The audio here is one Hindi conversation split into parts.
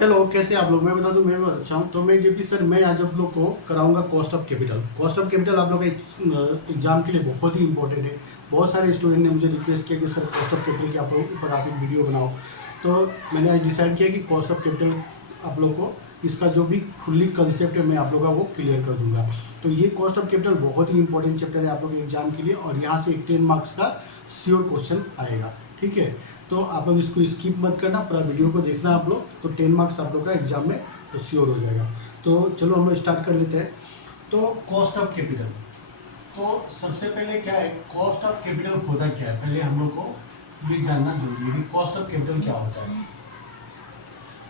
हेलो, कैसे आप लोग। मैं बता दूं, मैं बहुत अच्छा हूं। तो मैं जेपी सर, मैं आज आप लोग को कराऊंगा cost of capital. Cost of capital आप लोग का एग्जाम के लिए बहुत ही इंपॉर्टेंट है। बहुत सारे स्टूडेंट ने मुझे रिक्वेस्ट किया कि सर कॉस्ट ऑफ कैपिटल के आप लोग ऊपर आप एक वीडियो बनाओ। तो मैंने आज डिसाइड किया कि कॉस्ट ऑफ कैपिटल आप लोग को इसका जो भी फुल्ली कंसेप्ट है मैं आप लोग का वो क्लियर कर दूंगा। तो ये कॉस्ट ऑफ कैपिटल बहुत ही इंपॉर्टेंट चैप्टर है आप लोग के एग्जाम के लिए, और यहाँ से एक 10 मार्क्स का श्योर क्वेश्चन आएगा। ठीक है, तो आप लोग इसको स्किप मत करना, पूरा वीडियो को देखना आप लोग, तो 10 मार्क्स आप लोग का एग्जाम में तो श्योर हो जाएगा। तो चलो हम लोग स्टार्ट कर लेते हैं। तो कॉस्ट ऑफ कैपिटल, तो सबसे पहले क्या है, कॉस्ट ऑफ कैपिटल होता क्या है, पहले हम लोग को ये जानना जरूरी है कि कॉस्ट ऑफ कैपिटल क्या होता है।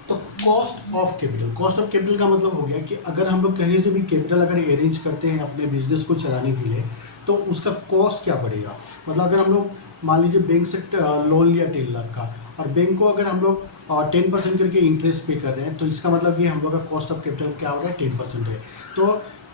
तो cost of capital, cost of capital का मतलब हो गया कि अगर हम लोग कहीं से भी कैपिटल अगर अरेंज करते हैं अपने बिजनेस को चलाने के लिए, तो उसका कॉस्ट क्या पड़ेगा। मतलब अगर हम लोग मान लीजिए बैंक से लोन लिया 3 लाख का, और बैंक को अगर हम लोग 10% करके इंटरेस्ट पे कर रहे हैं, तो इसका मतलब ये हम लोग का कॉस्ट ऑफ कैपिटल क्या हो रहा है, 10% है। तो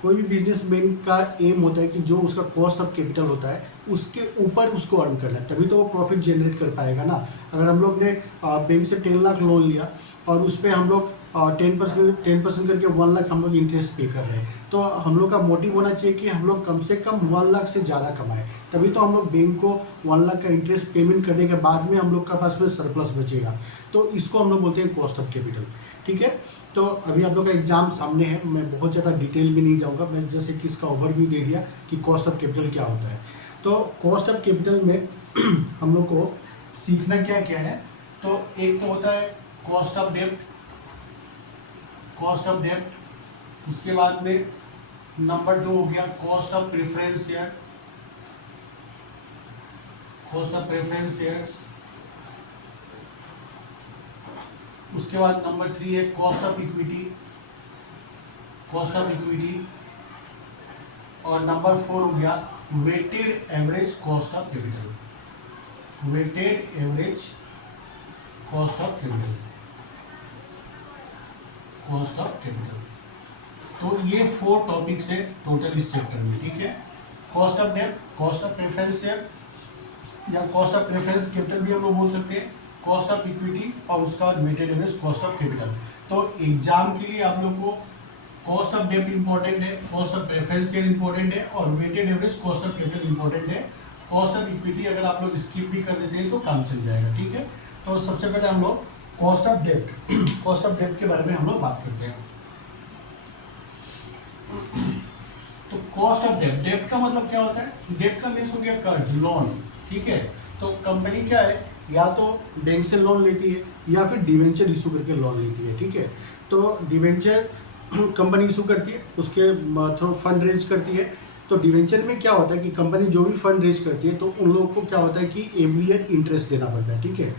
कोई भी बिजनेसमैन का एम होता है कि जो उसका कॉस्ट ऑफ कैपिटल होता है उसके ऊपर उसको अर्न करना है, तभी तो वो प्रॉफिट जनरेट कर पाएगा ना। अगर हम लोग ने बैंक से 10 लाख लोन लिया और उस पर हम लोग 10% करके 1 लाख हम लोग इंटरेस्ट पे कर रहे हैं, तो हम लोग का मोटिव होना चाहिए कि हम लोग कम से कम 1 लाख से ज़्यादा कमाएं, तभी तो हम लोग बैंक को 1 लाख का इंटरेस्ट पेमेंट करने के बाद में हम लोग का पास में सरप्लस बचेगा। तो इसको हम लोग बोलते हैं कॉस्ट ऑफ कैपिटल। ठीक है, तो अभी आप लोग का एग्जाम सामने है, मैं बहुत ज़्यादा डिटेल में नहीं जाऊँगा, मैं जैसे कि इसका ओवरव्यू दे दिया कि कॉस्ट ऑफ कैपिटल क्या होता है। तो कॉस्ट ऑफ कैपिटल में हम लोग को सीखना क्या क्या है। तो एक तो होता है कॉस्ट ऑफ डेब्ट, कॉस्ट ऑफ डेब्ट। उसके बाद में नंबर 2 हो गया cost of preference share, cost of preference shares. उसके बाद नंबर 3 है cost of equity, cost of equity. और नंबर 4 हो गया weighted average cost of capital, weighted average cost of capital, cost of capital. तो ये 4 टॉपिक्स है टोटल इस चैप्टर में। ठीक है, कॉस्ट ऑफ डेब्ट, कॉस्ट ऑफ प्रेफरेंस शेयर या कॉस्ट ऑफ प्रेफरेंस कैपिटल भी हम लोग बोल सकते हैं, कॉस्ट ऑफ इक्विटी, और उसका बाद weighted average cost of capital. तो एग्जाम के लिए आप लोग को कॉस्ट ऑफ डेब्ट इंपॉर्टेंट है, cost of preference share important है, और weighted average cost of capital important है। कॉस्ट ऑफ इक्विटी अगर आप लोग स्किप भी कर देते हैं तो काम चल जाएगा। ठीक है, तो सबसे पहले हम लोग कॉस्ट ऑफ डेब्ट, कॉस्ट ऑफ डेब्ट के बारे में हम लोग बात करते हैं। तो कॉस्ट ऑफ डेब्ट, डेब्ट का मतलब क्या होता है, डेब्ट का मीन्स हो गया कर्ज, लोन। ठीक है, तो कंपनी क्या है, या तो बैंक से लोन लेती है या फिर डिवेंचर इशू करके लोन लेती है। ठीक है, तो डिवेंचर कंपनी इशू करती है, उसके थ्रू फंड रेज करती है। तो डिवेंचर में क्या होता है कि कंपनी जो भी फंड रेज करती है तो उन लोगों को क्या होता है कि एवरी ईयर इंटरेस्ट देना पड़ता है। ठीक है,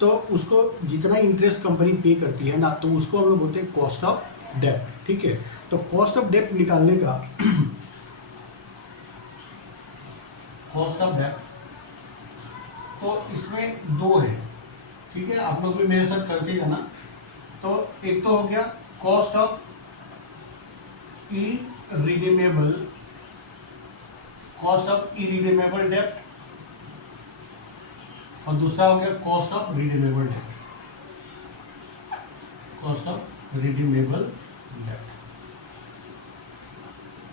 तो उसको जितना इंटरेस्ट कंपनी पे करती है ना, तो उसको हम लोग बोलते हैं कॉस्ट ऑफ डेब्ट। ठीक है, तो कॉस्ट ऑफ डेब्ट निकालने का कॉस्ट ऑफ डेब्ट, तो इसमें 2 है। ठीक है, आप लोग भी मेरे साथ करते जाना। तो एक तो हो गया cost of irredeemable, cost of irredeemable डेब्ट, और दूसरा हो गया कॉस्ट ऑफ रिडीमेबल डेब्ट, कॉस्ट ऑफ रिडीमेबल डेब्ट।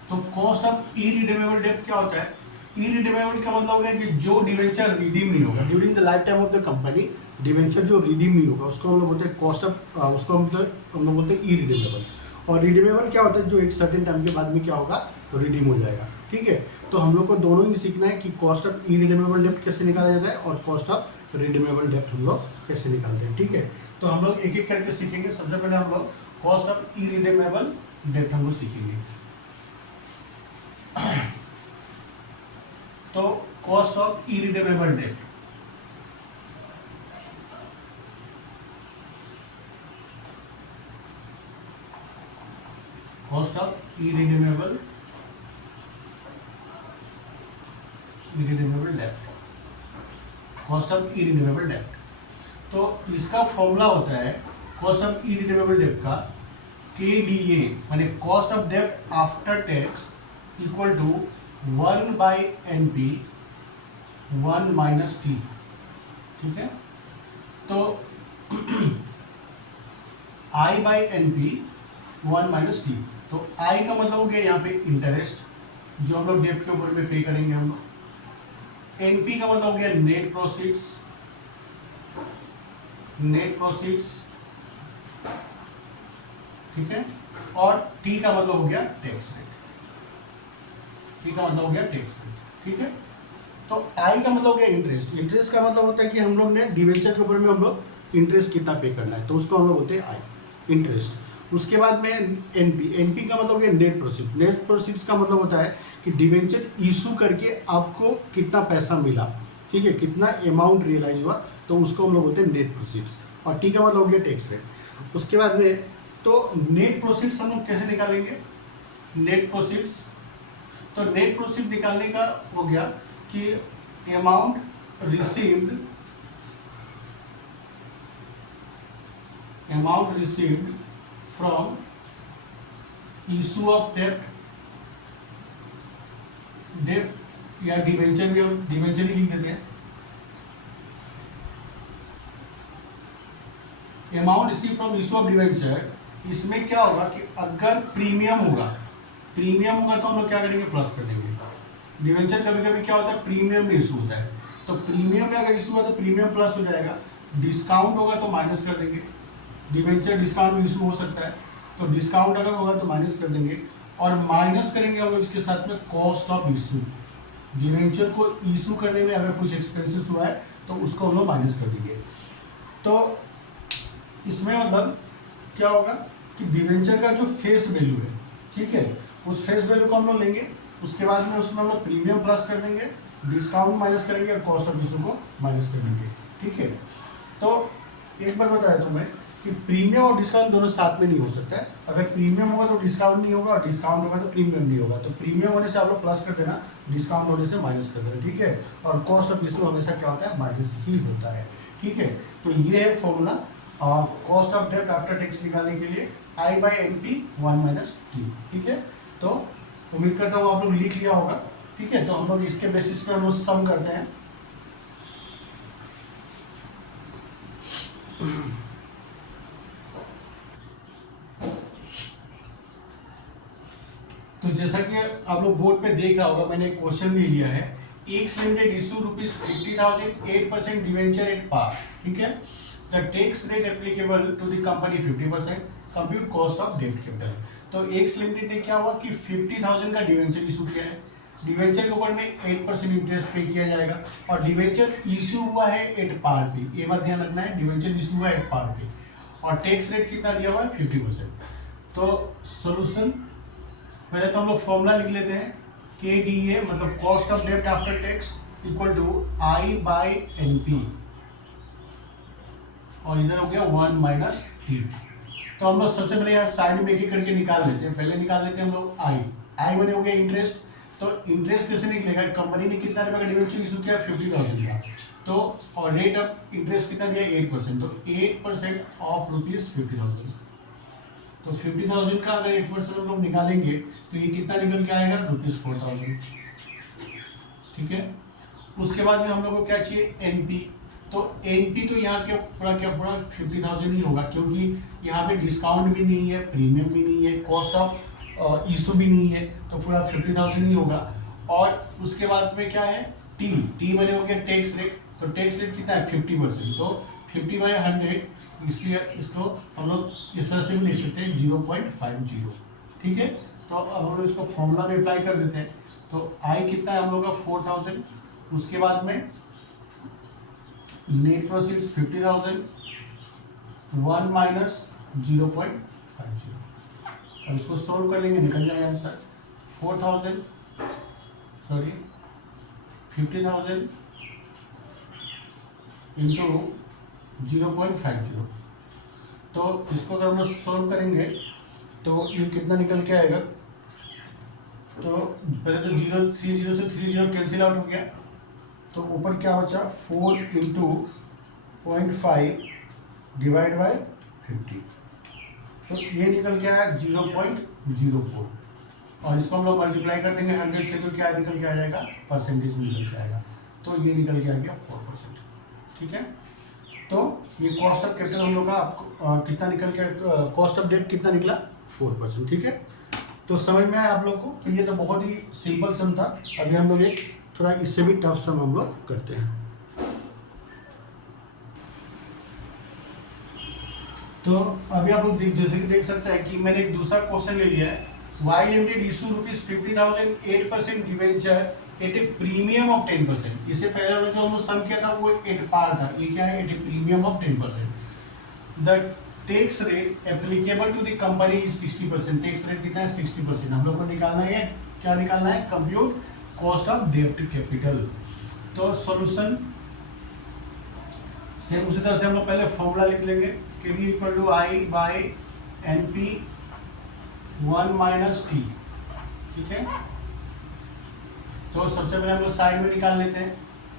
तो कॉस्ट ऑफ इरिडीमेबल डेब्ट क्या होता है, इरिडीमेबल का मतलब होगा कि जो डिवेंचर रिडीम नहीं होगा during the life time of the company, debenture जो रिडीम नहीं होगा उसको हम लोग बोलते हैं कॉस्ट ऑफ, उसको हम लोग बोलते हैं इरिडीमेबल। और रिडीमेबल क्या होता है, जो एक सर्टेन टाइम के बाद में क्या होगा, तो रिडीम हो जाएगा। ठीक है, तो हम लोग को दोनों ही सीखना है कि कॉस्ट ऑफ इरिडीमेबल डेब्ट कैसे निकाला जाता है और कॉस्ट ऑफ रिडीमेबल डेब्ट हम लोग कैसे निकालते हैं। ठीक है, तो हम लोग एक एक करके सीखेंगे। सबसे पहले हम लोग कॉस्ट ऑफ इरिडीमेबल डेब्ट हम लोग सीखेंगे। तो कॉस्ट ऑफ इरिडीमेबल डेब्ट, कॉस्ट ऑफ इरिडीमेबल डेब्ट, कॉस्ट ऑफ इरिडीमेबल डेब्ट। तो इसका फॉर्मूला होता है कॉस्ट ऑफ इरिडीमेबल डेब्ट का KDA, माने कॉस्ट ऑफ डेब्ट after tax equal to 1/NP 1 - T। ठीक है, तो I by N P 1 minus T. तो आई का मतलब हो गया यहाँ पे इंटरेस्ट जो हम लोग डेट के ऊपर में पे करेंगे हम लोग। एनपी का मतलब हो गया नेट प्रोसीड्स, नेट प्रोसीड्स, ठीक है। और टी का मतलब हो गया टैक्स रेट, टी का मतलब हो गया टैक्स रेट, ठीक है। तो आई का मतलब हो गया इंटरेस्ट, इंटरेस्ट का मतलब होता है कि हम लोग ने डिवेंचर के ऊपर में हम लोग इंटरेस्ट कितना पे करना है, तो उसको हम लोग बोलते हैं आई इंटरेस्ट। उसके बाद में एनपी, एनपी का मतलब हो गया नेट प्रोसीड, नेट प्रोसीड्स का मतलब होता है कि डिवेंचर इशू करके आपको कितना पैसा मिला, ठीक है, कितना अमाउंट रियलाइज हुआ, तो उसको हम लोग बोलते हैं नेट प्रोसीड्स। और टी का मतलब हो गया टैक्स रेट। उसके बाद में तो नेट प्रोसीड्स हम लोग कैसे निकालेंगे, नेट प्रोसीड्स, तो नेट प्रोसीड निकालने का हो गया कि amount received, amount received from issue of debt, debt या डिवेंचर भी, डिवेंचर ही लिख देते हैं, amount receive from issue of debenture. इसमें क्या होगा कि अगर प्रीमियम होगा, प्रीमियम होगा तो हम लोग क्या करेंगे, प्लस कर देंगे। डिवेंचर कभी कभी क्या होता है, प्रीमियम में इशू होता है, तो प्रीमियम में अगर इशू हुआ तो प्रीमियम प्लस हो जाएगा, डिस्काउंट होगा तो माइनस कर देंगे। डिवेंचर डिस्काउंट में इशू हो सकता है, तो डिस्काउंट अगर होगा तो माइनस कर देंगे, और माइनस करेंगे हम लोग इसके साथ में कॉस्ट ऑफ इशू। डिवेंचर को इशू करने में अगर कुछ एक्सपेंसेस हुआ है तो उसको हम लोग माइनस कर देंगे। तो इसमें मतलब क्या होगा कि डिवेंचर का जो फेस वैल्यू है, ठीक है, उस फेस वैल्यू को हम लोग लेंगे, उसके बाद में उसमें हम लोग प्रीमियम प्लस कर देंगे, डिस्काउंट माइनस करेंगे और कॉस्ट ऑफ इशू को माइनस कर देंगे, ठीक है। तो एक बार बताया तो मैं कि प्रीमियम और डिस्काउंट दोनों साथ में नहीं हो सकता है। अगर प्रीमियम होगा तो डिस्काउंट नहीं होगा, और डिस्काउंट होगा तो प्रीमियम नहीं होगा। तो प्रीमियम होने से आप लोग प्लस कर देना, डिस्काउंट होने से माइनस कर देना, ठीक है। और कॉस्ट ऑफ इशू हमेशा क्या होता है, माइनस ही होता है, ठीक है। तो ये है formula cost of debt after tax निकालने के लिए, I by N P 1 minus T, ठीक है। तो उम्मीद करता हूँ आप लोग लिख लिया होगा, ठीक है। तो हम लोग इसके बेसिस पे हम लोग सम करते हैं। तो जैसा कि आप लोग बोर्ड पे देख रहा होगा, मैंने एक क्वेश्चन भी लिया है, X limited issue ₹50,000 8% debenture at par, ठीक है। The tax rate applicable to the company 50%, compute cost of debt capital. तो एक्स लिमिटेड ने क्या हुआ कि 50,000 का डिवेंचर इशू किया है, डिवेंचर के ऊपर में 8% इंटरेस्ट पे किया जाएगा, और डिवेंचर इशू हुआ है एट पार पे, ये बात ध्यान रखना है, डिवेंचर इशू हुआ है एट पार पे, और टैक्स रेट कितना दिया हुआ है 50%। तो सोल्यूशन पहले तो हम लोग फॉर्मूला लिख लेते हैं, के डी ए मतलब cost of debt after tax equal to I by N P, और इधर हो गया 1 माइनस टी। तो हम लोग सबसे पहले यहाँ साइड में एक करके निकाल लेते हैं। पहले निकाल लेते हैं हम लोग आई, आई बने हो गया इंटरेस्ट। तो इंटरेस्ट कैसे निकलेगा, कंपनी ने कितना रुपए का डिवेंचर इशू किया 50,000 का, तो और रेट ऑफ इंटरेस्ट कितना दिया 8%, तो 8% ऑफ ₹50,000। तो 50,000 का अगर 8% हम लोग निकालेंगे तो ये कितना निकल के आएगा ₹4,000, ठीक है। उसके बाद में हम लोग को क्या चाहिए, एनपी। तो एनपी तो यहाँ के पूरा 50,000 ही होगा, क्योंकि यहाँ पे डिस्काउंट भी नहीं है, प्रीमियम भी नहीं है, कॉस्ट ऑफ इशू भी नहीं है, तो पूरा 50,000 ही होगा। और उसके बाद में क्या है, टी, टी बने हो गया टैक्स रेट। तो टैक्स रेट कितना है 50%, तो 50/100, इसलिए इसको हम लोग इस तरह से भी लिख सकते हैं 0.50, ठीक है। तो अब हम लोग इसको फॉर्मूला में अप्लाई कर देते हैं। तो आई कितना है हम लोग का 4,000, उसके बाद में नेट प्रोसीड्स 50,000, 1 माइनस 0.50, और इसको सोल्व कर लेंगे, निकल जाएगा आंसर 4,000 सॉरी 50,000 इंटू 0.50। तो इसको अगर हम लोग सोल्व करेंगे तो ये कितना निकल के आएगा, तो पहले तो 0 से 30 कैंसिल आउट हो गया, तो ऊपर क्या बचा 4 इंटू 0.5 डिवाइड बाय 50, तो ये निकल के आया 0.04, और इसको हम लोग मल्टीप्लाई कर देंगे 100 से, तो क्या निकल के आ जाएगा, परसेंटेज में निकल के आएगा, तो ये निकल के आ गया 4%, ठीक है। तो ये कॉस्ट ऑफ कैपिटल हम लोग का कितना निकल के, कॉस्ट ऑफ डेट कितना निकला 4%। ठीक है, तो समझ में आया आप लोग को। तो ये तो बहुत ही सिंपल सम था। अभी हम लोग एक थोड़ा इससे भी टफ सम हम लोग करते हैं। तो अभी आप लोग जैसे कि देख सकते हैं कि मैंने एक दूसरा क्वेश्चन ले लिया है। Y limited issue ₹50,000 8% debenture at a premium of 10%। इससे पहले वाला जो हम सम किया था वो एट पार था, ये क्या है, at a premium of 10%। The tax rate applicable to the company is 60%। Tax rate कितना है, 60%। हम लोग को निकालना है, क्या निकालना है, कंप्यूट कॉस्ट ऑफ डेब्ट कैपिटल। तो सॉल्यूशन सेम उसी तरह से हम लोग पहले फॉर्मूला लिख लेंगे, K B equal to I by N P 1 minus T. ठीक है, तो सबसे पहले हम लोग साइड में निकाल लेते हैं।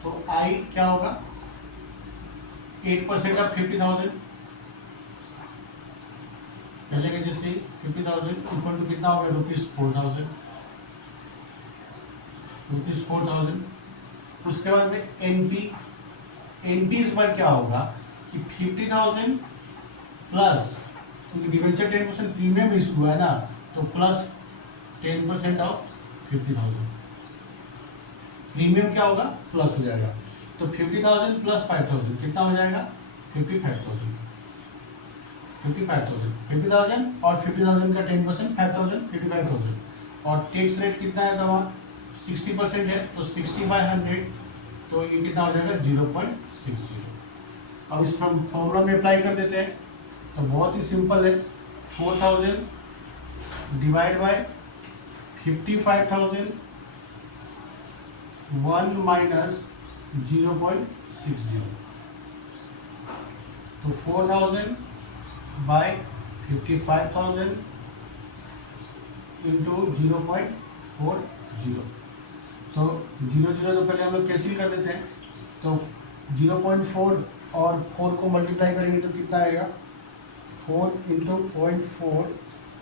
तो आई क्या होगा, 8% ऑफ 50,000, पहले के जैसे 50,000 इक्वल टू कितना होगा, ₹4,000। उसके बाद में एनपी, एनपी इस बार क्या होगा कि 50,000 प्लस, क्योंकि डिवेंचर 10% प्रीमियम इशू हुआ है ना, तो प्लस 10% ऑफ 50,000। प्रीमियम क्या होगा, प्लस हो जाएगा। तो 50,000 प्लस 5,000 कितना हो जाएगा, 55,000। 50,000 और 50,000 का 10% 5,000, 55,000। और टैक्स रेट कितना है वहाँ 60% है, तो 60/100, तो ये कितना हो जाएगा 0.60। अब इस फॉर्मूला में अप्लाई कर देते हैं। तो बहुत ही सिंपल है, 4,000 डिवाइड बाय 55,000 1 माइनस 0.60। तो 4,000 बाय 55,000 इंटू 0.40। तो 0 0 तो पहले हम लोग कैंसिल कर देते हैं। तो 0.4 और 4 को मल्टीप्लाई करेंगे तो कितना आएगा, 4 इंटू 0.4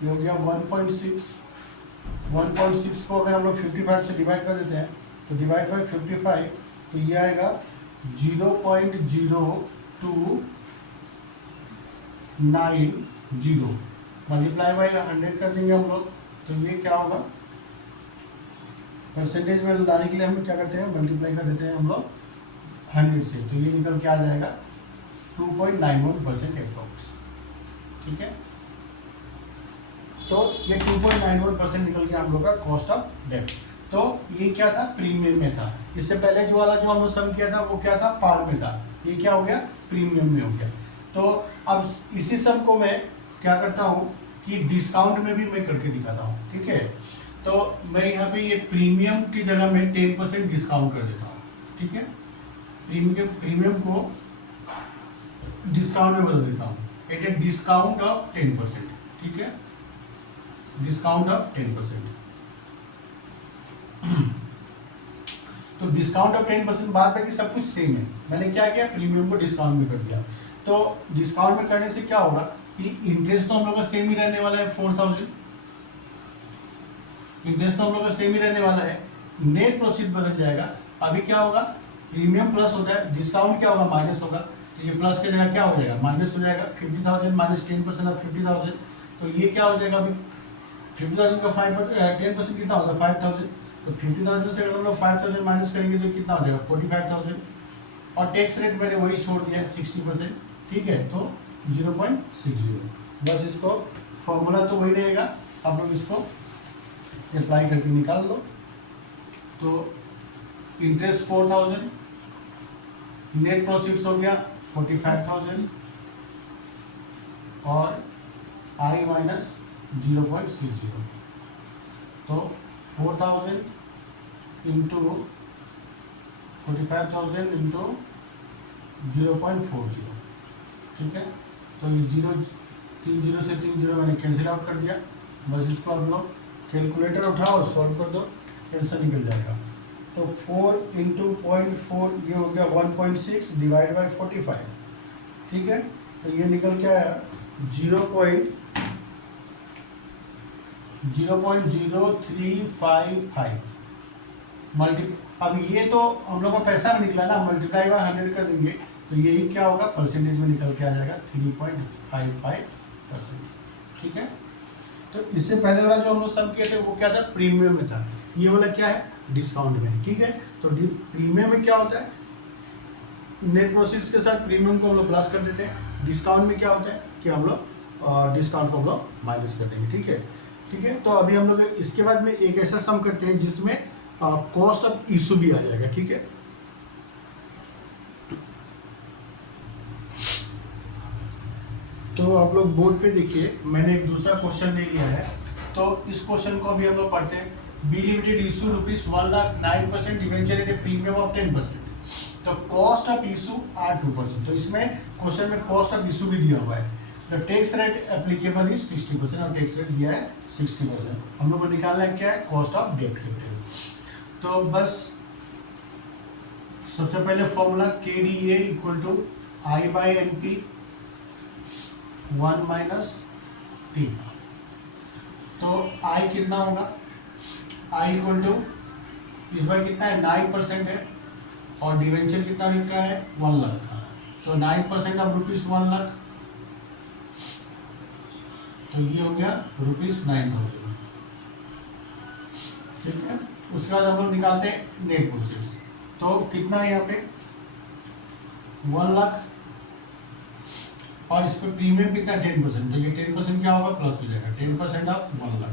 ये हो गया 1.6। 1.6 को अगर हम लोग 55 से डिवाइड कर देते हैं तो डिवाइड बाई 55, तो ये आएगा 0.0290। मल्टीप्लाई बाई 100 कर देंगे हम लोग, तो ये क्या होगा, परसेंटेज में लाने के लिए हम क्या करते हैं, मल्टीप्लाई कर देते हैं हम लोग 100 से, तो ये निकल के आ जाएगा 2.91% एप्रॉक्स। ठीक है, तो ये 2.91% निकल गया हम लोग का कॉस्ट ऑफ डेब्ट। तो ये क्या था, प्रीमियम में था। इससे पहले जो वाला जो हम लोग सम किया था वो क्या था, पार में था। ये क्या हो गया, प्रीमियम में हो गया। तो अब इसी सम को मैं क्या करता हूँ कि डिस्काउंट में भी मैं करके दिखाता हूँ। ठीक है, तो मैं यहाँ पे ये प्रीमियम की जगह में 10% डिस्काउंट कर देता हूँ। ठीक है, प्रीमियम को डिस्काउंट में बदल देता हूँ, एट ए डिस्काउंट ऑफ 10%। ठीक है, डिस्काउंट ऑफ 10%। तो डिस्काउंट ऑफ 10% बात है कि सब कुछ सेम है। मैंने क्या किया, प्रीमियम को डिस्काउंट में कर दिया। तो डिस्काउंट में करने से क्या होगा कि इंटरेस्ट तो हम लोग का सेम ही रहने वाला है, 4,000 इंटरेस्ट तो हम लोग का सेम ही रहने वाला है। नेट प्रोसीड बदल जाएगा। अभी क्या होगा, प्रीमियम प्लस होता है, डिस्काउंट क्या होगा, माइनस होगा। तो ये प्लस की जगह क्या हो जाएगा, माइनस हो जाएगा। 50,000 माइनस 10% ऑफ 50,000, तो ये क्या हो जाएगा, अभी 50,000 का 10% कितना होगा, 5,000। तो 50,000 से अगर हम लोग 5,000 माइनस करेंगे तो कितना हो जाएगा, 45,000। और टैक्स रेट मैंने वही छोड़ दिया है 60%। ठीक है, तो 0.60। बस इसको फॉर्मूला तो वही रहेगा, आप लोग इसको अप्लाई करके निकाल लो। तो इंटरेस्ट 4,000, नेट प्रोसीड्स हो गया 45,000 और आई माइनस 0.60। तो 4,000 इंटू 45,000 इंटू 0.40। ठीक है, तो ये 3 0 से 3 0 मैंने कैंसिल आउट कर दिया। बस इसको आप लोग कैलकुलेटर उठाओ और सॉल्व कर दो, आंसर निकल जाएगा। तो 4 इंटू 0.4 ये हो गया 1.6 डिवाइड बाई 45। ठीक है, तो ये निकल के आया 0.0355 मल्टी। अब ये तो हम लोग का पैसा भी निकला ना, मल्टीप्लाई बाय 100 कर देंगे तो यही क्या होगा, परसेंटेज में निकल के आ जाएगा 3.55%। ठीक है, तो इससे पहले वाला जो हम लोग सम किए थे वो क्या था, प्रीमियम में था। ये वाला क्या है, डिस्काउंट में। ठीक है, तो प्रीमियम में क्या होता है, नेट प्रोसीड्स के साथ प्रीमियम को हम लोग प्लस कर देते हैं। डिस्काउंट में क्या होता है कि हम लोग डिस्काउंट को हम लोग माइनस कर देंगे। ठीक है, ठीक है। तो अभी हम लोग इसके बाद में एक ऐसा सम करते हैं जिसमें कॉस्ट ऑफ इशू भी आ जाएगा। ठीक है, तो आप लोग बोर्ड पे देखिए, मैंने एक दूसरा क्वेश्चन ले लिया है। तो इस क्वेश्चन को अभी हम लोग पढ़ते हैं। B limited issue rupees 1,09,000 debenture at a premium of 10%। तो कॉस्ट ऑफ इशू आर 2%। तो इसमें क्वेश्चन में कॉस्ट ऑफ इशू भी दिया हुआ है। The tax rate applicable is 60% और टैक्स रेट दिया है 60%। हम लोग को निकालना है क्या है, कॉस्ट ऑफ डेट कैपिटल। तो बस सबसे पहले formula KDA equal to I/NP 1 minus T। तो I कितना होगा, I इक्वल टू इस बार कितना है 9% है और डिवेंचर कितना लिखा है 1 लाख का। तो 9% ऑफ ₹1,00,000, तो ये हो गया ₹9,000। ठीक है, उसके बाद हम लोग निकालते हैं नेट प्रोसीड्स। तो कितना है यहाँ पे 1 लाख और इस पर प्रीमियम कितना 10%। तो ये 10% क्या होगा, प्लस हो जाएगा। 10% ऑफ 1 लाख,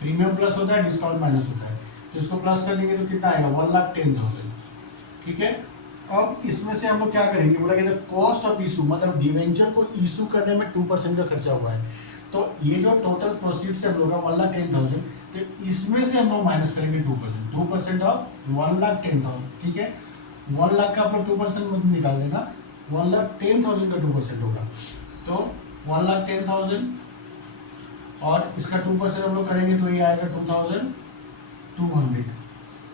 प्रीमियम प्लस होता है, डिस्काउंट माइनस होता है। तो इसको प्लस कर देंगे तो कितना आएगा 1,10,000। ठीक है, अब इसमें से हम लोग क्या करेंगे, बोला कि कॉस्ट ऑफ इशू मतलब डिवेंचर को इशू करने में 2% का खर्चा हुआ है। तो ये जो टोटल प्रोसीड से हम लोग 1,10,000, तो इसमें से हम लोग माइनस करेंगे 2% ऑफ 1,10,000। ठीक है, 1 लाख का आप लोग 2% निकाल देना, 1,10,000 का 2% होगा। तो 1,10,000 और इसका 2% हम लोग करेंगे तो ये आएगा 2,200।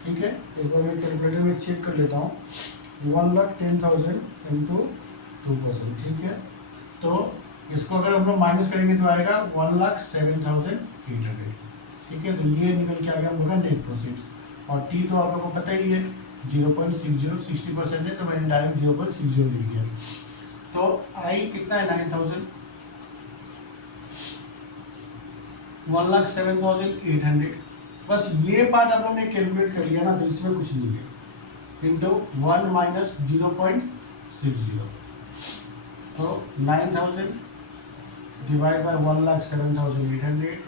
ठीक है, एक बार मैं कैलकुलेटर में चेक कर लेता हूँ। 1,10,000 इंटू 2%। ठीक है, तो इसको अगर हम लोग माइनस करेंगे तो आएगा 1,07,800। ठीक है, तो ये निकल के आ गया हम लोग का नेट प्रोसीड्स। और टी तो आप लोगों को पता ही है 0.60, 60% है, तो मैंने डायरेक्ट 0.60 लिख दिया। तो आई कितना है 9,000, 1,07,800। बस ये पार्ट आप लोग ने कैलकुलेट कर लिया ना, तो इसमें कुछ नहीं है। इंटू 1 माइनस 0.60, तो 9,000 डिवाइड बाय 1,07,800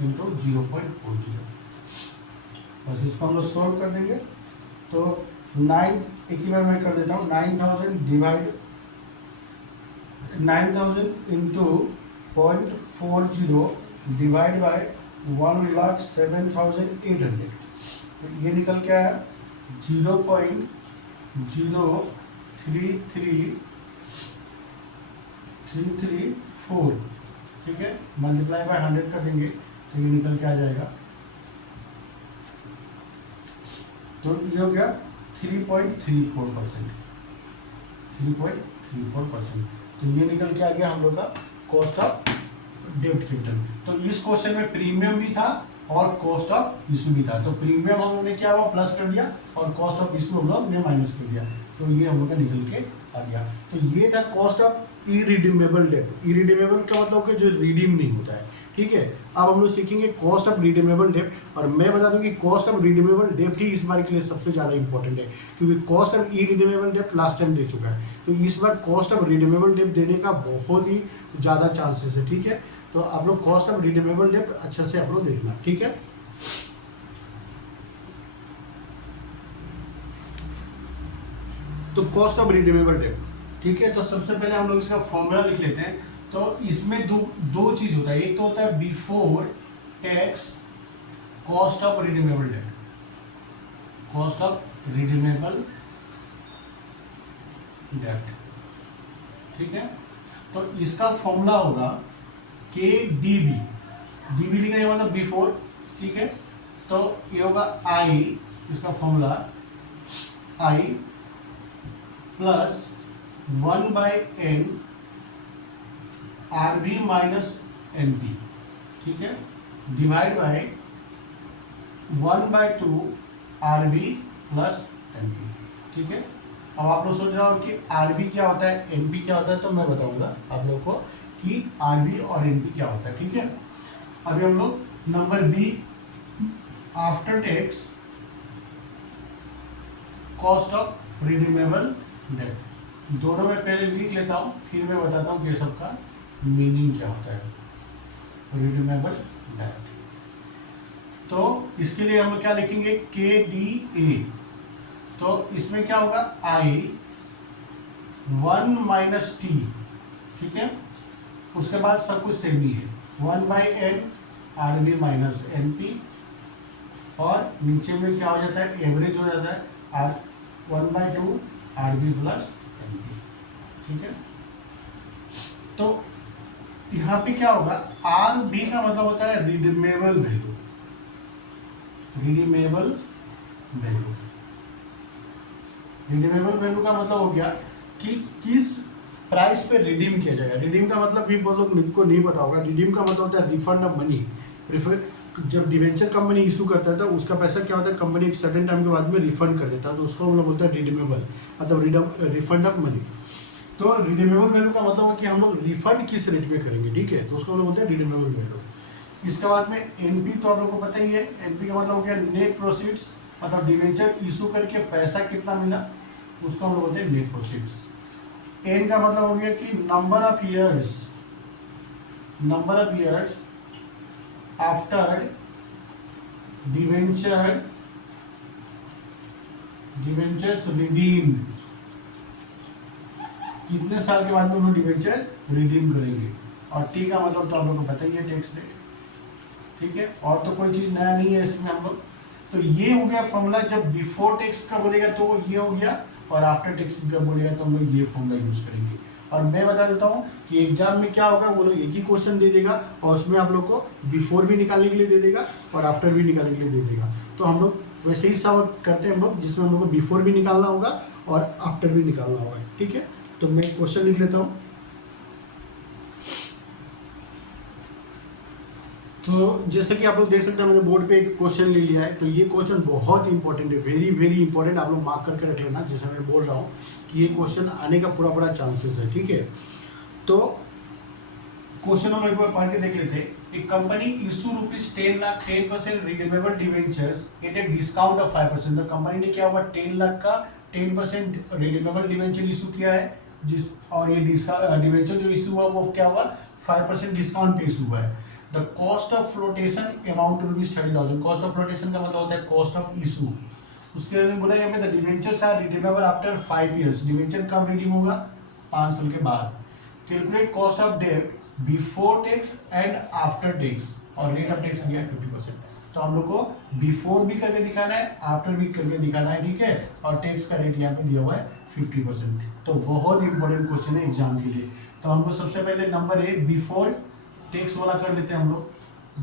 इंटू 0.40। बस इसको हम लोग सॉल्व कर देंगे। तो 9 एक ही बार मैं कर देता हूँ, 9,000 इंटू 0.40 डिवाइड बाय 1,07,800। तो ये निकल के आया 0.0334। ठीक है, मल्टीप्लाई बाय 100 कर देंगे तो ये निकल के आ जाएगा। तो ये हो गया 3.34%। 3.34%। तो ये निकल के आ गया हम लोग का कॉस्ट ऑफ डेब्ट कैपिटल। तो इस क्वेश्चन में प्रीमियम भी था और कॉस्ट ऑफ इशू भी था। तो प्रीमियम हम लोग ने क्या हुआ, प्लस कर दिया, और कॉस्ट ऑफ इशू हम लोग ने माइनस कर दिया। तो ये हम लोग का निकल के आ गया। तो ये था कॉस्ट ऑफ इरिडीमेबल डेब्ट। इरिडीमेबल का मतलब कि जो रिडीम नहीं होता है। ठीक है, अब हम लोग सीखेंगे कॉस्ट ऑफ रिडीमेबल डेब्ट। और मैं बता दूं कि कॉस्ट ऑफ रिडीमेबल डेब्ट ही इस बार के लिए सबसे ज़्यादा इंपॉर्टेंट है, क्योंकि कॉस्ट ऑफ इरिडीमेबल डेब्ट लास्ट टाइम दे चुका है। तो इस बार कॉस्ट ऑफ रिडीमेबल डेब्ट देने का बहुत ही ज़्यादा चांसेस है। ठीक है, तो आप लोग कॉस्ट ऑफ रिडीमेबल डेब्ट अच्छे से आप लोग देखना। ठीक है, तो कॉस्ट ऑफ रिडीमेबल डेब्ट। ठीक है, तो सबसे पहले हम लोग इसका फॉर्मूला लिख लेते हैं। तो इसमें दो चीज होता है, एक तो होता है before tax cost of redeemable डेब्ट, कॉस्ट ऑफ रिडीमेबल डेब्ट। ठीक है, तो इसका फॉर्मूला होगा KDB। DB लिखने का मतलब बिफोर। ठीक है, तो ये होगा I, इसका formula I plus 1/n RB minus NP। ठीक है, divide by 1/2 RB plus NP। ठीक है, अब आप लोग सोच रहे हो कि आरबी क्या होता है, एनपी क्या होता है, तो मैं बताऊंगा आप लोग को कि आरबी और एनपी क्या होता है, ठीक है। अभी हम लोग number B, after tax cost of redeemable debt, दोनों में पहले लिख लेता हूँ, फिर मैं बताता हूँ कि ये सबका मीनिंग क्या होता है रिडीमेबल डेट। तो इसके लिए हम लोग क्या लिखेंगे, के डी ए, तो इसमें क्या होगा, आई 1 माइनस टी, ठीक है। उसके बाद सब कुछ सेम ही है, 1/n R B minus N P, और नीचे में क्या हो जाता है, एवरेज हो जाता है R 1/2 R B plus N P, ठीक है। तो यहाँ पे क्या होगा, आर बी का मतलब होता है redeemable value, redeemable value, redeemable value का मतलब हो गया कि किस प्राइस पे रिडीम किया जाएगा। रिडीम का मतलब भी बहुत लोग को नहीं पता होगा, रिडीम का मतलब होता है रिफंड ऑफ मनी। जब डिवेंचर कंपनी इशू करता है तो उसका पैसा क्या होता है, कंपनी एक सर्टेन टाइम के बाद में रिफंड कर देता है, तो उसको हम लोग बोलते हैं रिडीमेबल, मतलब रिफंड ऑफ मनी। तो रिडीमेबल वैल्यू का मतलब है कि हम लोग रिफंड किस रेट में करेंगे, ठीक है, तो उसको हम लोग बोलते हैं रिडीमेबल वैल्यू। इसके बाद में एनपी, तो आप लोगों को पता ही है, एनपी का मतलब हो गया नेट प्रोसीड्स, मतलब डिवेंचर इशू करके पैसा कितना मिला, उसको हम लोग बोलते हैं नेट प्रोसीड्स। एन का मतलब हो गया कि number of years after debentures redeem, कितने साल के बाद में हम डिवेंचर रिडीम करेंगे। और टी का मतलब तो आप लोगों को पता ही है, टैक्स रेट, ठीक है। और तो कोई चीज नया नहीं है इसमें हम लोग। तो ये हो गया फॉर्मूला, जब बिफोर टैक्स का बोलेगा तो ये हो गया, और आफ्टर टैक्स का बोलेगा तो हम लोग ये फॉर्मूला यूज करेंगे। और मैं बता देता हूँ कि एग्जाम में क्या होगा, वो लोग एक ही क्वेश्चन दे देगा और उसमें आप लोग को बिफोर भी निकालने के लिए दे देगा और आफ्टर भी निकालने के लिए दे देगा। तो हम लोग वैसे ही सब करते हैं हम लोग, जिसमें हम लोग को बिफोर भी निकालना होगा और आफ्टर भी निकालना होगा, ठीक है। तो मैं क्वेश्चन लिख लेता हूँ। तो जैसे कि आप लोग देख सकते हैं, मैंने बोर्ड पे एक क्वेश्चन ले लिया है। तो ये क्वेश्चन बहुत इंपॉर्टेंट है, वेरी वेरी इंपॉर्टेंट, आप लोग मार्क करके रख लेना। जैसे मैं बोल रहा हूँ कि ये क्वेश्चन आने का पूरा बड़ा चांसेस है, ठीक है। तो क्वेश्चन हम एक बार पढ़ के देख लेते हैं। एक company issue ₹10 lakh 10% redeemable debentures at a discount of 5%। तो कंपनी ने क्या हुआ, 10 लाख का 10% रिडीमेबल डिवेंचर इशू किया है, जिस और ये डिवेंचर जो इशू हुआ वो क्या हुआ, 5% डिस्काउंट पे इशू हुआ है। The cost of flotation amount to ₹30,000। Cost of flotation का मतलब होता है कॉस्ट ऑफ इशू। उसके बाद में बोला यहाँ पे the debentures are redeemable after 5 years. Debenture कब रिडीम होगा, 5 साल के बाद। Calculate cost of debt before tax and after tax, और रेट ऑफ टैक्स दिया 50%। तो हम लोग को बिफोर भी करके दिखाना है, आफ्टर भी करके दिखाना है, ठीक है। और टैक्स का रेट यहाँ पे दिया हुआ है 50%। तो बहुत इंपॉर्टेंट क्वेश्चन है एग्जाम के लिए। तो हम लोग सबसे पहले नंबर ए बिफोर टैक्स वाला कर लेते हैं हम लोग।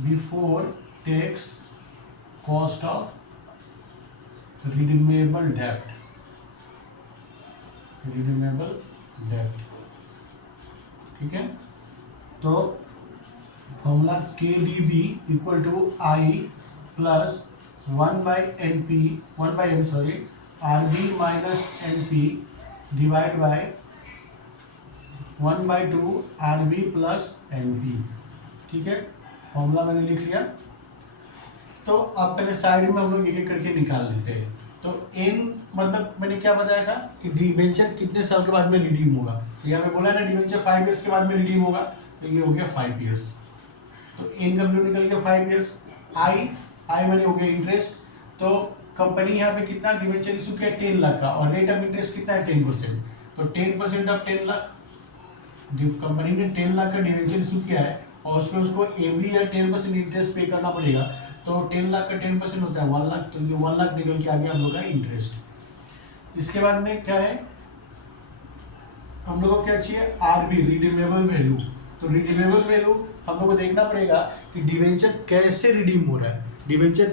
Before tax cost of redeemable debt, ठीक है। तो formula KDB equal to I plus 1/n sorry RB minus NP divide by 1/2 RB plus NP, ठीक है। फॉर्मूला मैंने लिख लिया। तो अब पहले साइड में हम लोग एक एक करके निकाल लेते हैं। तो एन मतलब मैंने क्या बताया था कि डिवेंचर कितने साल के बाद में रिडीम होगा। तो यहाँ पे बोला ना डिवेंचर 5 ईयर्स के बाद में रिडीम होगा, तो ये हो गया 5 ईयर्स। तो एन का वैल्यू निकल गया 5 ईयर्स। आई मैंने हो गया इंटरेस्ट। तो कंपनी यहाँ पे कितना डिवेंचर इशू किया, 10 लाख का, और रेट ऑफ इंटरेस्ट कितना है 10%। तो 10% ऑफ 10 लाख, कंपनी ने 10 लाख का डिवेंचर इशू किया है और उसमें उसको एवरी ईयर 10% इंटरेस्ट पे करना पड़ेगा। तो 10 लाख का 10% होता है 1 लाख। तो ये 1 लाख निकल के आ गया हम लोग का इंटरेस्ट। इसके बाद में क्या है, हम लोग को क्या चाहिए, आरबी रिडीमेबल वैल्यू। तो रिडीमेबल वैल्यू हम लोग को देखना पड़ेगा कि डिवेंचर कैसे रिडीम हो रहा है। डिवेंचर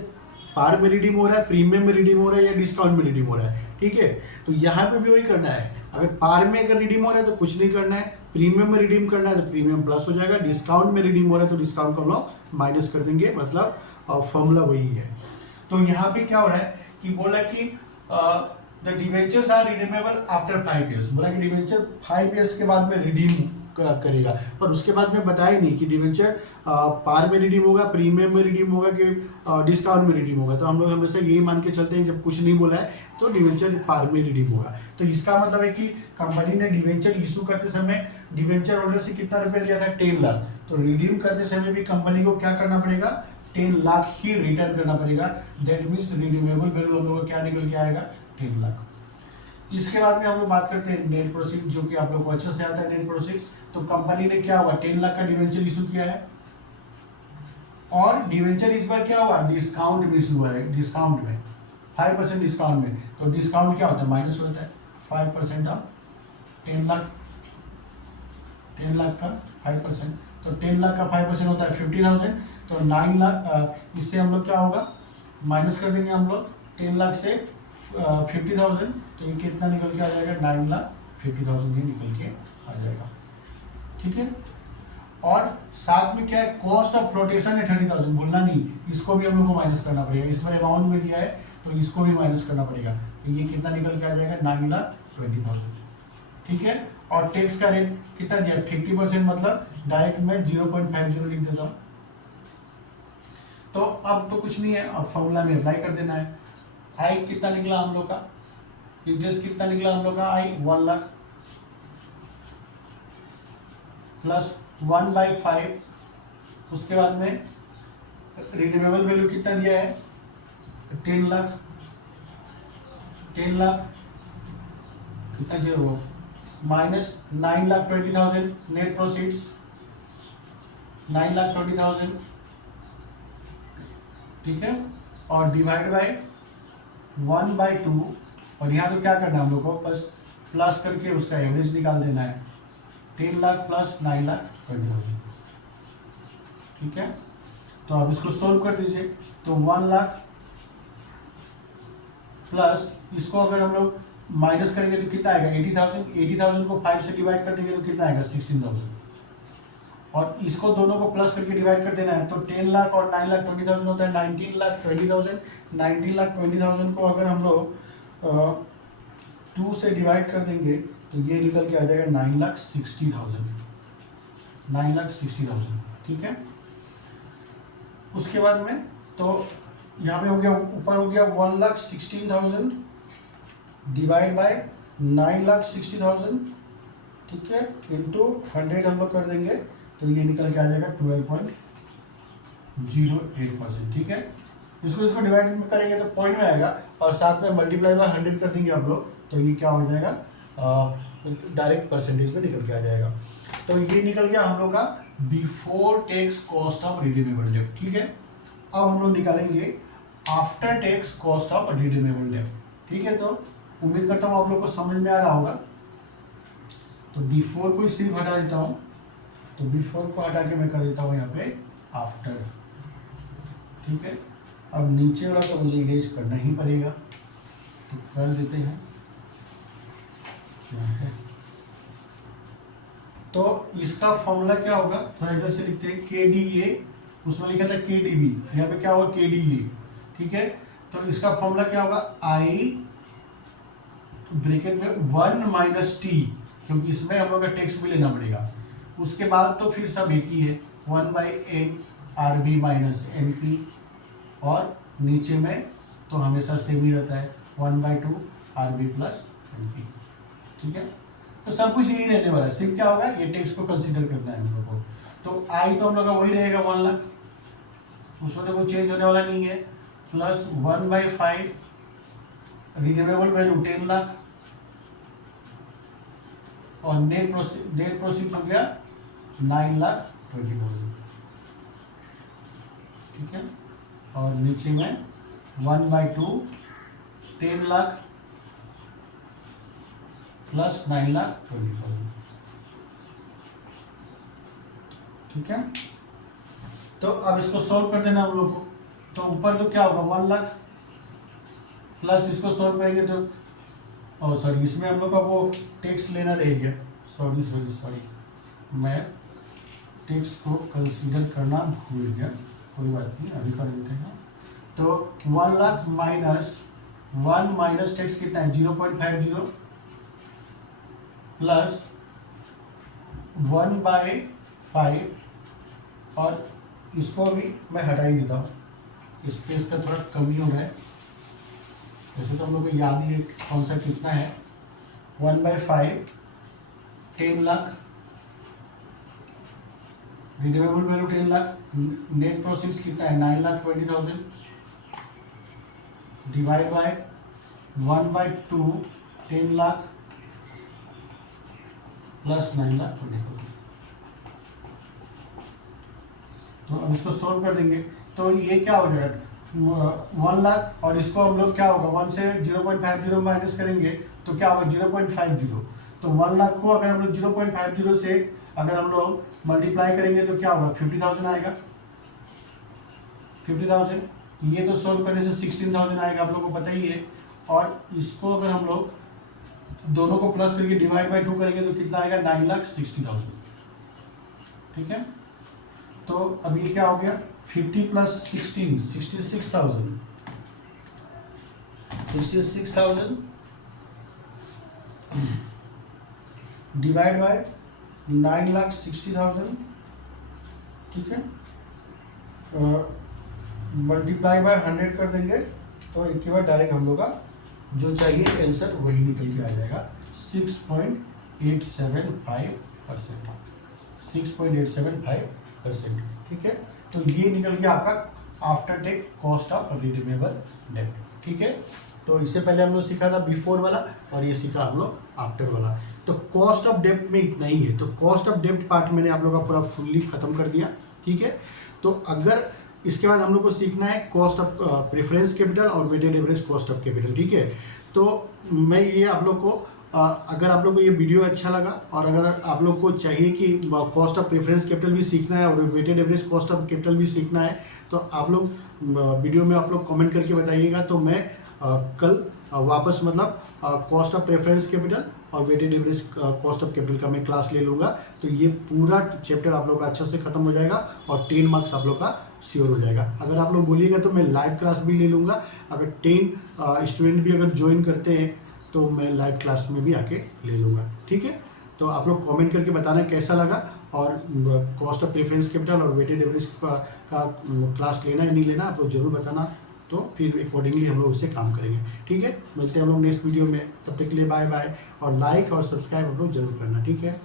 पार में रिडीम हो रहा है, प्रीमियम में रिडीम हो रहा है, या डिस्काउंट में रिडीम हो रहा है, ठीक है। तो यहाँ पे भी वही करना है। अगर पार में अगर रिडीम हो रहा है तो कुछ नहीं करना है, प्रीमियम में रिडीम करना है तो प्रीमियम प्लस हो जाएगा, डिस्काउंट में रिडीम हो रहा है तो डिस्काउंट को हम लोग माइनस कर देंगे, मतलब फॉर्मूला वही है। तो यहाँ पे क्या हो रहा है कि बोला कि the debentures are redeemable after 5 years। बोला कि डिवेंचर 5 years के बाद में रिडीम करेगा, पर उसके बाद में बताया नहीं कि डिवेंचर पार में रिडीम होगा, प्रीमियम में रिडीम होगा कि डिस्काउंट में रिडीम होगा। तो हम लोग हमेशा यही मान के चलते हैं जब कुछ नहीं बोला है तो डिवेंचर पार में रिडीम होगा। तो इसका मतलब है कि कंपनी ने डिवेंचर इशू करते समय डिवेंचर होल्डर से कितना रुपया लिया था, 10 लाख। तो रिडीम करते समय भी कंपनी को क्या करना पड़ेगा, 10 लाख ही रिटर्न करना पड़ेगा। दैट मीन्स रिडीमेबल वैल्यू हम लोग का क्या निकल के आएगा, 10 लाख। इसके बाद में हम लोग बात करते हैं नेट प्रोसीड, जो कि आप लोग को अच्छे से आता है नेट प्रोसीड्स। तो कंपनी ने क्या हुआ, 10 लाख का डिवेंचर इशू किया है, और डिवेंचर इस बार क्या हुआ, डिस्काउंट में इशू हुआ है, डिस्काउंट में 5% डिस्काउंट में। तो डिस्काउंट क्या होता है, माइनस होता है 5% ऑफ 10 लाख, 10 लाख का 5%। तो 10 लाख का 5% होता है 50,000। तो 9 लाख, इससे हम लोग क्या होगा, माइनस कर देंगे हम लोग 10 लाख से 50,000। तो ये कितना निकल के आ जाएगा, 9,50,000 ये निकल के आ जाएगा। ठीक है, और साथ में क्या है, कॉस्ट ऑफ फ्लोटेशन है 30,000, भूलना नहीं, इसको भी हम लोग को माइनस करना पड़ेगा। इसमें अमाउंट में दिया है तो इसको भी माइनस करना पड़ेगा। तो ये कितना निकल के आ जाएगा, 9,20,000। ठीक है, और टैक्स का रेट कितना दिया, 50%, मतलब डायरेक्ट में 0.50 लिख देता हूँ। तो अब तो कुछ नहीं है, अब फॉर्मूला में अप्लाई कर देना है। आई कितना निकला हम लोग का, इंटरेस्ट कितना निकला हम लोग का, आई 1 लाख प्लस 1/5। उसके बाद में रिडीमेबल वैल्यू कितना दिया है, 10 लाख, 10 लाख कितना जीरो माइनस 9,20,000 नेट प्रोसीड्स, 9,20,000। ठीक है, और डिवाइड बाय 1/2। और यहाँ पे क्या करना है हम लोग को, बस प्लस करके उसका एवरेज निकाल देना है, 10 लाख प्लस 9,20,000। ठीक है, तो आप इसको सोल्व कर दीजिए। तो 1 लाख प्लस इसको अगर हम लोग माइनस करेंगे तो कितना आएगा, 80,000। 80,000 को 5 से डिवाइड कर देंगे तो कितना आएगा, 16,000। और इसको दोनों को प्लस करके डिवाइड कर देना है। तो 10 लाख और 9,20,000 होता है 19,20,000। 19,20,000 को अगर हम लोग 2 से डिवाइड कर देंगे तो ये निकल के आ जाएगा 9,60,000, 9,60,000। ठीक है, उसके बाद में तो यहाँ पे हो गया, ऊपर हो गया 1,16,000 डिवाइड बाय 9,60,000। ठीक है, इंटू 100 हम लोग कर देंगे तो ये निकल के आ जाएगा 12.08%। ठीक है, इसको डिवाइड करेंगे तो पॉइंट में आएगा, और साथ में मल्टीप्लाई बाय 100 कर देंगे आप लोग तो ये क्या हो जाएगा, डायरेक्ट परसेंटेज में निकल के आ जाएगा। तो ये निकल गया हम लोग का before tax cost of redeemable डेब्ट। ठीक है, अब हम लोग निकालेंगे after tax cost of redeemable डेब्ट। ठीक है, तो उम्मीद करता हूँ आप लोग को समझ में आ रहा होगा। तो बिफोर को सिर्फ हटा देता हूँ, तो बिफोर को हटा के मैं कर देता हूँ यहाँ पे आफ्टर। ठीक है, अब नीचे वाला तो मुझे इरेज करना ही पड़ेगा, तो कर देते हैं। तो इसका फॉर्मूला क्या होगा, थोड़ा इधर से लिखते हैं, KDA, उसमें लिखा था KDB, यहाँ पे क्या होगा KDA। ठीक है, तो इसका फॉर्मूला क्या होगा, I ब्रैकेट में 1 - T, क्योंकि इसमें हम लोग का टैक्स भी लेना पड़ेगा। उसके बाद तो फिर सब एक ही है, 1/n RB - NP, और नीचे में तो हमेशा सेम ही रहता है 1/2 RB + NP। ठीक है, तो सब कुछ यही रहने वाला है, सिर्फ क्या होगा, ये टैक्स को कंसीडर करना है हम लोग को। तो आई तो हम लोग का वही रहेगा 1 लाख, उसमें तो कोई चेंज होने वाला नहीं है, प्लस 1/5 रिडीमेबल वैल्यू 10 लाख, और नेट प्रोसीड हो गया 9,20,000। ठीक है, और नीचे में 1/2 10 लाख प्लस 9,20,000। ठीक है, तो अब इसको सॉल्व कर देना हम लोग को। तो ऊपर तो क्या होगा 1 लाख, प्लस इसको सॉल्व करेंगे तो सॉरी, इसमें हम लोग का वो टैक्स लेना रह गया, सॉरी मैं टैक्स को कंसीडर करना भूल गया, कोई बात नहीं, अभी कर देते हैं। तो 1 लाख माइनस 1 माइनस टेक्स कितना है 0.50 प्लस 1/5 और इसको भी मैं हटा ही देता हूँ, स्पेस का थोड़ा कमी हो रहा है। वैसे तो हम लोग को याद ही है कौन सा कितना है, 1/5 10 lakh, redeemable value 10 lakh, net proceeds कितना है 9,20,000 डिवाइड बाय 1/2 10 लाख प्लस 9,20,000। तो अब इसको सोल्व कर देंगे तो ये क्या हो जाएगा 1 लाख, और इसको हम लोग क्या होगा 1 से 0.50 माइनस करेंगे तो क्या होगा 0.50। तो 1 लाख को अगर हम लोग 0.50 से अगर हम लोग मल्टीप्लाई करेंगे तो क्या होगा 50,000 आएगा, 50,000। ये तो सोल्व करने से 16,000 आएगा, आप लोगों को पता ही है। और इसको अगर हम लोग दोनों को प्लस करके डिवाइड बाय 2 करेंगे तो कितना आएगा 9,60,000। ठीक है, तो अब ये क्या हो गया 50 प्लस 16 66,000, 66,000 डिवाइड बाय 9,60,000। ठीक है, मल्टीप्लाई बाय 100 कर देंगे तो एक के बाद डायरेक्ट हम लोग का जो चाहिए आंसर वही निकल के आ जाएगा 6.875%, 6.875%। ठीक है, तो ये निकल गया आपका after tax cost of redeemable debt. ठीक है, तो इससे पहले हम लोग सीखा था बिफोर वाला और ये सीखा हम लोग आफ्टर वाला। तो कॉस्ट ऑफ डेब्ट में इतना ही है, तो कॉस्ट ऑफ डेब्ट पार्ट मैंने आप लोगों का पूरा फुल्ली खत्म कर दिया। ठीक है, तो अगर इसके बाद हम लोग को सीखना है कॉस्ट ऑफ प्रेफरेंस कैपिटल और weighted average cost of capital. ठीक है, तो मैं ये आप लोग को अगर आप लोग को ये वीडियो अच्छा लगा और अगर आप लोग को चाहिए कि कॉस्ट ऑफ प्रेफरेंस कैपिटल भी सीखना है और weighted average cost of capital भी सीखना है तो आप लोग वीडियो में आप लोग कमेंट करके बताइएगा, तो मैं कल वापस मतलब कॉस्ट ऑफ प्रेफरेंस कैपिटल और weighted average cost of capital का मैं क्लास ले लूँगा। तो ये पूरा चैप्टर आप लोग का अच्छा से खत्म हो जाएगा और 10 मार्क्स आप लोग का श्योर हो जाएगा। अगर आप लोग बोलिएगा तो मैं लाइव क्लास भी ले लूँगा, अगर 10 स्टूडेंट भी अगर ज्वाइन करते हैं तो मैं लाइव क्लास में भी आके ले लूँगा। ठीक है, तो आप लोग कमेंट करके बताना कैसा लगा और कॉस्ट ऑफ प्रेफरेंस कैपिटल और वेटेड एवरेज का क्लास लेना है नहीं लेना आप लोग जरूर बताना, तो फिर अकॉर्डिंगली हम लोग उससे काम करेंगे। ठीक है, मिलते हैं हम लोग नेक्स्ट वीडियो में, तब तक के लिए बाय बाय, और लाइक और सब्सक्राइब आप लोग जरूर करना। ठीक है।